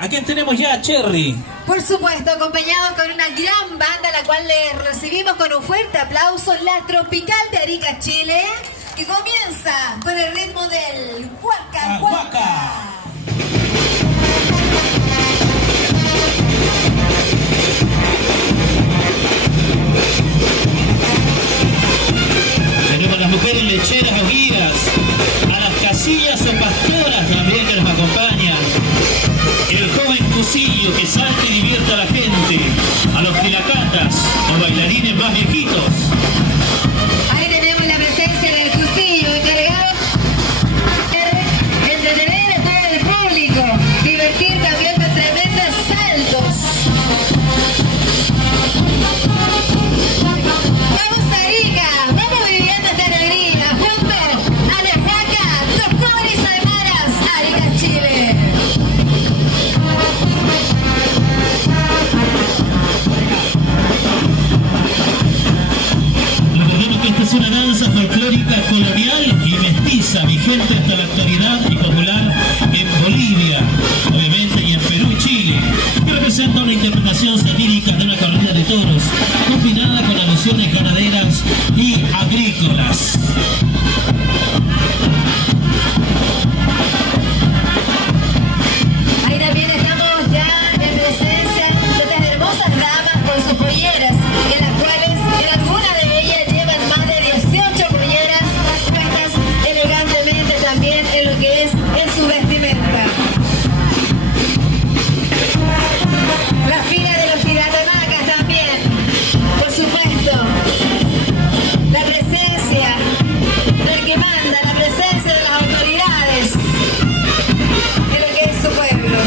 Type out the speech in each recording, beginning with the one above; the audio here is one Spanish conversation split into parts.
¿A quién tenemos ya, Cherry? Por supuesto, acompañado con una gran banda, la cual le recibimos con un fuerte aplauso, la Tropical de Arica, Chile, que comienza con el ritmo del Huaca Huaca. Tenemos a las mujeres lecheras o guías, a las casillas o pastoras también que nos acompañan, el joven cusillo que salta y divierte a la gente, a los tilacatas o bailarines más viejitos. Ahí tenemos la presencia del cusillo encargado de entretener a todo el público, divertir también con tremendos saltos. Vamos a Arica, vamos viviendo esta alegría junto a la Huaca, Tocoris Aymaras, Arica, Chile. Recordemos que esta es una danza folclórica colonial y mestiza, vigente hasta la actualidad y popular en Bolivia, obviamente, y en Perú y Chile, que representa una interpretación satírica de una corrida de toros, combinada con alusiones ganaderas y agrícolas. Ahí también estamos ya en presencia de estas hermosas damas con sus polleras, en las cuales en alguna de ellas llevan más de 18 polleras puestas elegantemente también en lo que es en su vestimenta. La fila de los piratemacas también, por supuesto. La presencia del que manda, la presencia de las autoridades de lo que es su pueblo.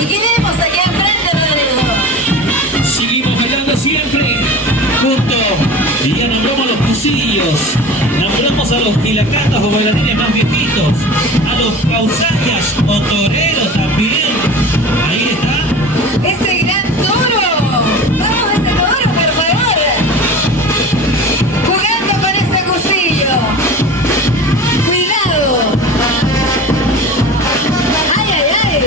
¿Y qué vemos aquí enfrente, Rodrigo? Seguimos bailando siempre junto, y ya nombramos a los cusillos, nombramos a los tilacatas o bailarines más viejitos, a los pausayas o toreros también. Ahí está. ¡Ese gran toro! ¡Vamos a ese toro, por favor! Jugando con ese cusillo. ¡Cuidado! ¡Ay, ay, ay!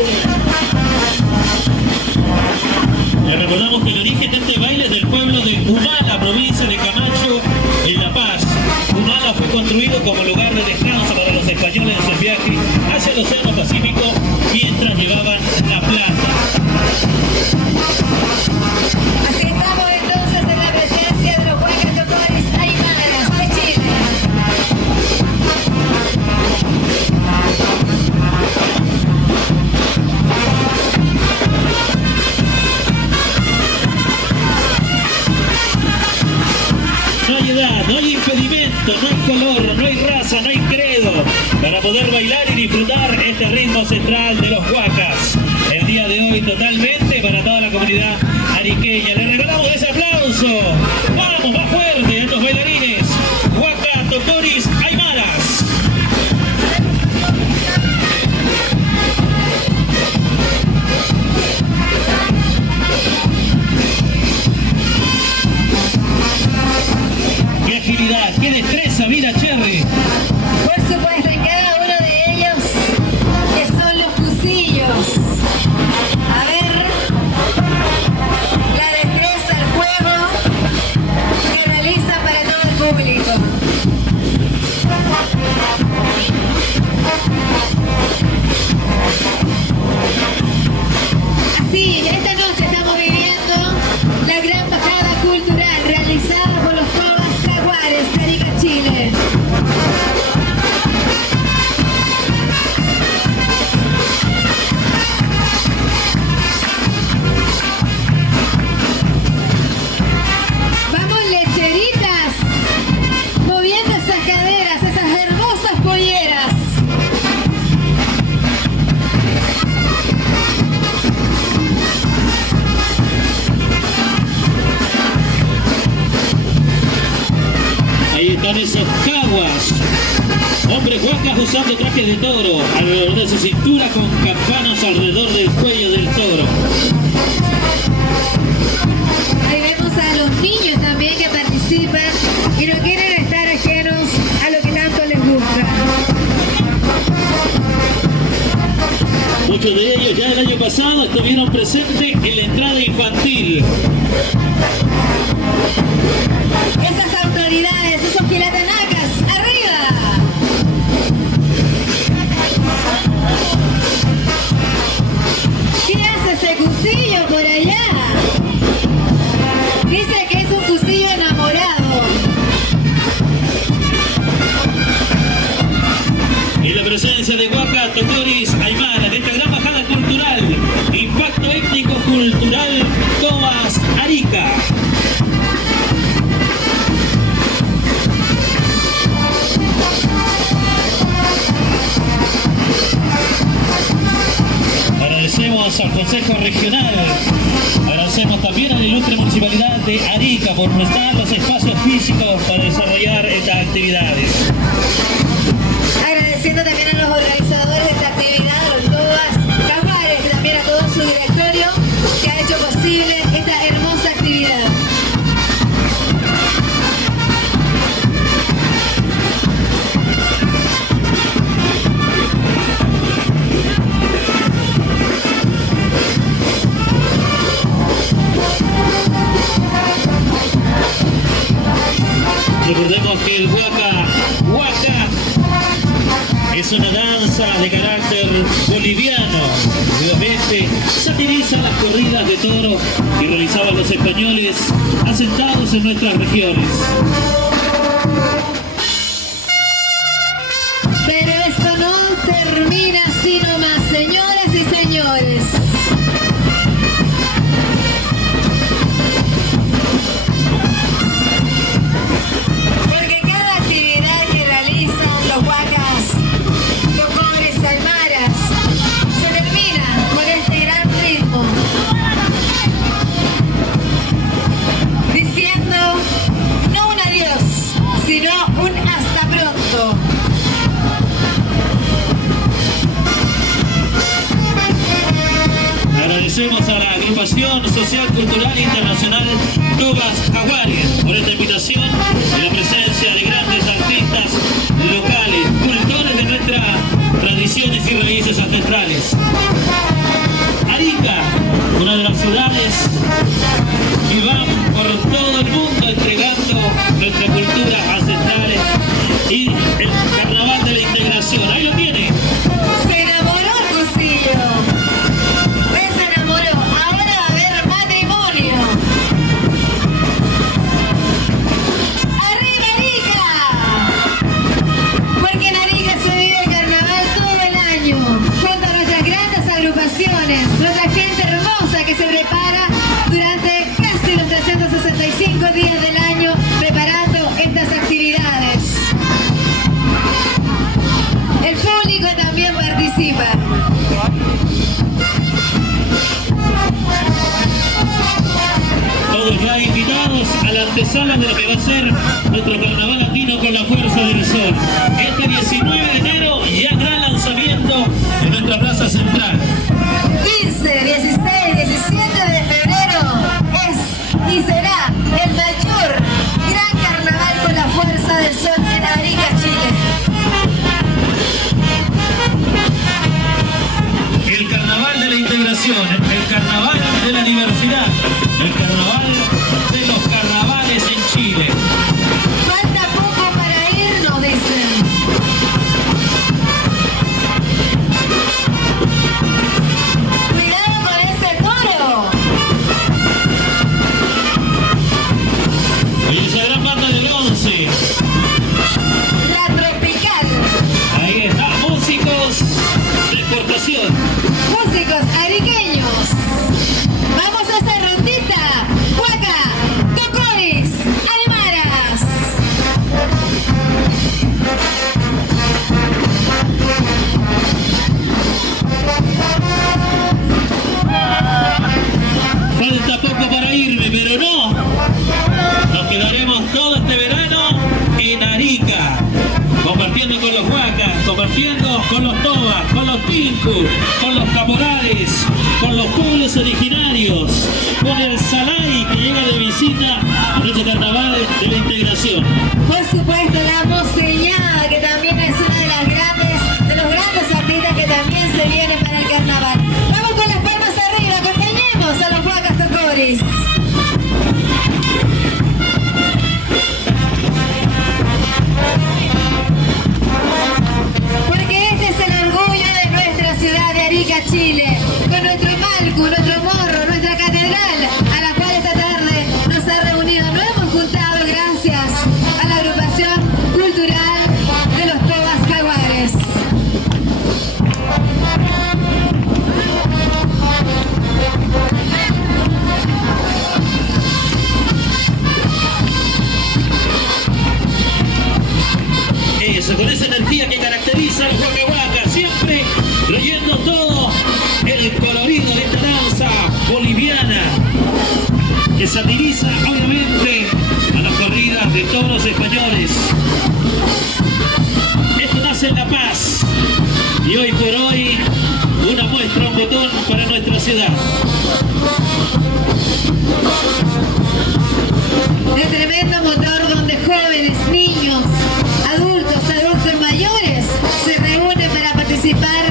Le recordamos que el origen de este baile es del pueblo de Humala, provincia de Camacho, en La Paz. Humala fue construido como lugar de descanso para los españoles en su viaje hacia el Océano Pacífico mientras llevaban la plata. Así estamos entonces en la presencia de los Huacas Tocoris Aymaras de Chile. No hay edad, no hay impedimento, no hay color, no hay raza, no hay credo para poder bailar y disfrutar este ritmo central de los huacas. El día de hoy totalmente para toda la comunidad ariqueña. Le regalamos ese aplauso. Vamos, más fuerte a estos bailarines. Huaca Tocoris Aymaras. ¡Qué agilidad! ¡Qué destreza! ¡Mira, Cherry! Por supuesto, en cada uno de ellos, que son los cusillos. A ver, la destreza, el juego que realizan para todo el público. Así, esta noche estamos viviendo la gran bajada cultural realizada por los Tobas Jaguares de Arica, Chile. Vamos, lecheritas, moviendo esas caderas, esas hermosas polleras. Ahí están esos caguas. Hombres huacas usando trajes de toro alrededor de su cintura con campanas alrededor del cuello del toro. Ahí vemos a los niños también que participan y no quieren estar ajenos a lo que tanto les gusta. presente en la entrada infantil. Esas autoridades, esos quilatenacas, arriba. ¿Qué hace ese cusillo por allá? Dice que es un cusillo enamorado. Y la presencia de Huaca, Tocoris, Aymara, de esta gran bajada cultural, impacto étnico-cultural, Tobas, Arica. Agradecemos al Consejo Regional, agradecemos también a la ilustre Municipalidad de Arica por prestar los espacios físicos para desarrollar estas actividades. Agradeciendo también a los organizadores de esta actividad, a los Tobas, Jaguares, y también a todo su directorio que ha hecho posible esta hermosa actividad. Recordemos que el Huaca es una danza de carácter boliviano. Obviamente satiriza las corridas de toros que realizaban los españoles asentados en nuestras regiones. Pero esto no termina así nomás, señoras y señores. Porque cada actividad que realizan los huacas, Tocoris, Aymaras, se termina con este gran ritmo, diciendo no un adiós, sino un hasta pronto. Agradecemos a la Agrupación Social Cultural Internacional Tobas Jaguares por esta invitación y la presencia de grandes artistas locales, cultores de nuestras tradiciones y raíces ancestrales. Arica, una de las ciudades que van por todo el mundo entregando nuestra cultura ancestrales y el Carnaval de la Integración. Ahí lo tiene. Se enamoró el cusillo. Se enamoró. Ahora va a haber matrimonio. ¡Arriba Arica! Porque en Arica se vive el carnaval todo el año, junto a nuestras grandes agrupaciones, nuestra gente hermosa que se prepara durante casi los 365 días del año preparando estas actividades. El público también participa. Todos ya invitados a la antesala de lo que va a ser nuestro carnaval latino con la fuerza del sol. Este 19 de enero ya gran lanzamiento en nuestra plaza central. 15, 16, 17 de febrero es y será el mayor gran carnaval con la fuerza del sol en Arica, Chile. El carnaval de la integración, el carnaval de la diversidad, el carnaval de los carnavales en Chile. Falta poco para irnos, dicen. Cuidado con ese toro. Y esa gran banda del 11. La tropical. Ahí está, músicos de exportación. Músicos ariqueños. Vamos a hacer rondita. Huaca, Tocoris, Aymaras. Falta poco para irme, pero no. Nos quedaremos todo este verano en Arica, compartiendo con los huacas, compartiendo con los tobas, con los tinku, con los caporales, con los pueblos originarios, con el salay que llega de visita a nuestro carnaval de la integración. Por supuesto, la Monseñada, que también es una de los grandes artistas que también se vienen para el carnaval. Vamos con las palmas arriba, compañeros. Boris. Porque este es el orgullo de nuestra ciudad de Arica, Chile, con nuestro palco, nuestro morro, nuestra catedral, a la cual esta tarde nos ha reunido. Nos hemos juntado gracias a la agrupación cultural de los Tobas Jaguares. Eso, con esa energía que caracteriza a los Waka Waka, siempre trayendo todo el colorido de esta danza boliviana que satiriza obviamente a las corridas de toros españoles. Esto nace en La Paz y hoy por hoy una muestra, un botón para nuestra ciudad. El tremendo motor donde jóvenes, niños, adultos mayores se reúnen para participar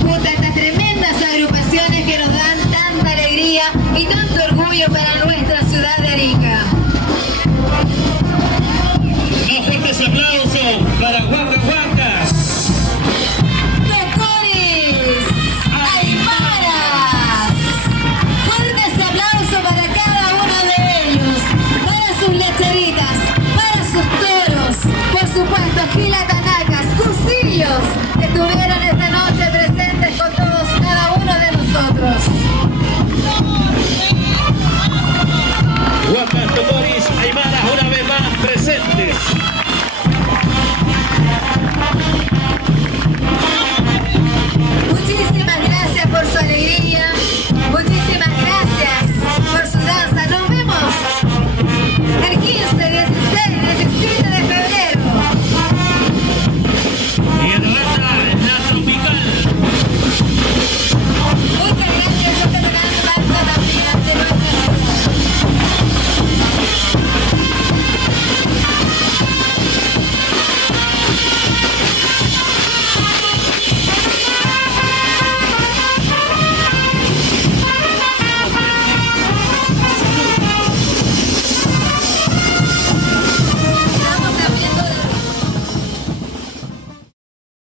junto a estas tremendas agrupaciones que nos dan tanta alegría y tanto orgullo para nuestra